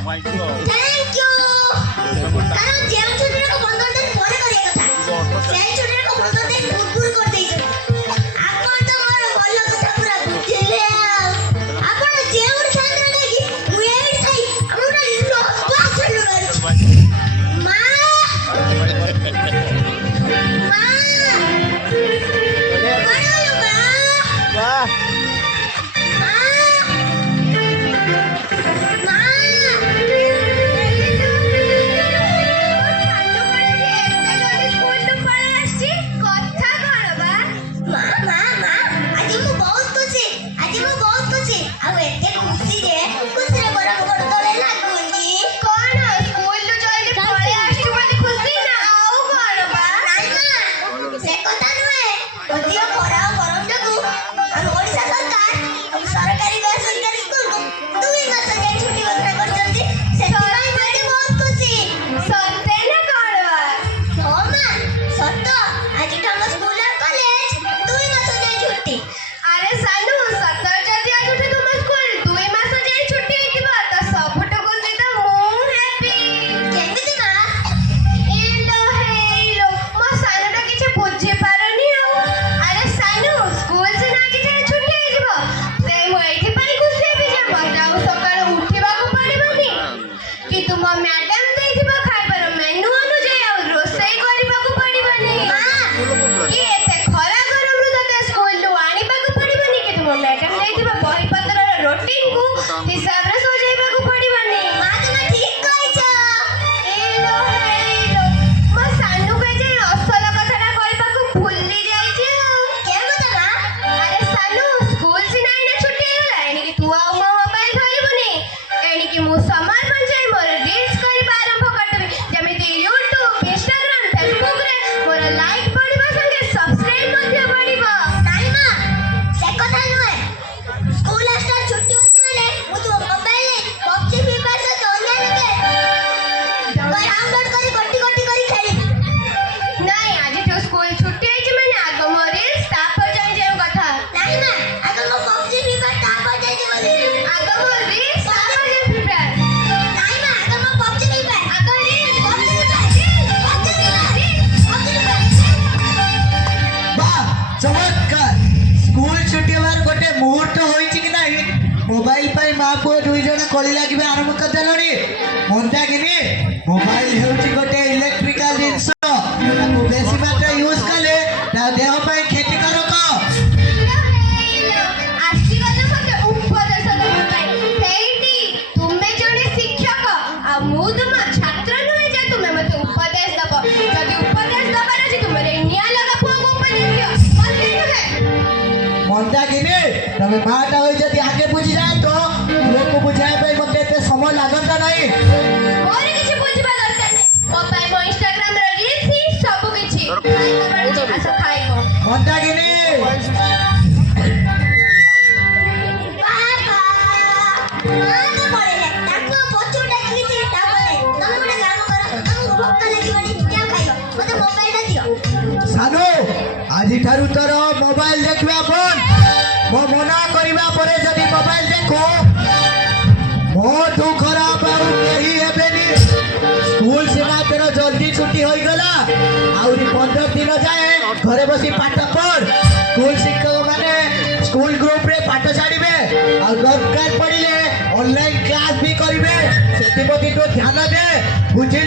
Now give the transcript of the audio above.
thank you कारण GeM छुट्टी को 15 दिन ପରେ କରିବା କଥା ସେଇ ଛୁଟିରେ को 15 दिन ପୂର୍ବରୁ କରି ଦେଇଛନ୍ତି ଆପଣ ତ ମୋର ଭଲ କଥା ପୁରା ବୁଝିଲେ ଆପଣ ଯେଉଁ ଛାତ୍ର ନେଇକି ମୁଁ ଏଇ ସାଇ ଆମର ଲମ୍ବା ଚାଲୁ କରିଛି ମା मोबाइल पाई माँ पुओ दुई जन कली लगे आरंभ करदेलଣି मंदा किनी मोबाइल हेउची गोटे इलेक्ट्रिकल जिंस ताको बेसी मात्रा यूज कले ता देह पाई क्षतिकारक मंदा किनी तमे माटा होई जदी आगे बुझी जाए तो लोग को बुझाए पे मते ते समय लागता नहीं और किछि बुझबा दरकार ओ पाई मो इंस्टाग्राम रे रील्स ही सब किछि अच्छा खाइबो मंदा किनी सानो आज ठारू तोर मोबाइल देखबा फोन मो मना करिबा परे जदी मोबाइल देखो मो तू खराब आउ केही हेबेनी स्कूल से ना तेरा जल्दी छुट्टी होई गला आउरी 15 दिन जाए घरे बसी पाठ पढ़ स्कूल शिक्षक माने स्कूल ग्रुप रे पाठ छाड़िबे आ दरकार पड़िले ऑनलाइन क्लास भी करिवे सेति प्रति तो ध्यान दे बुझे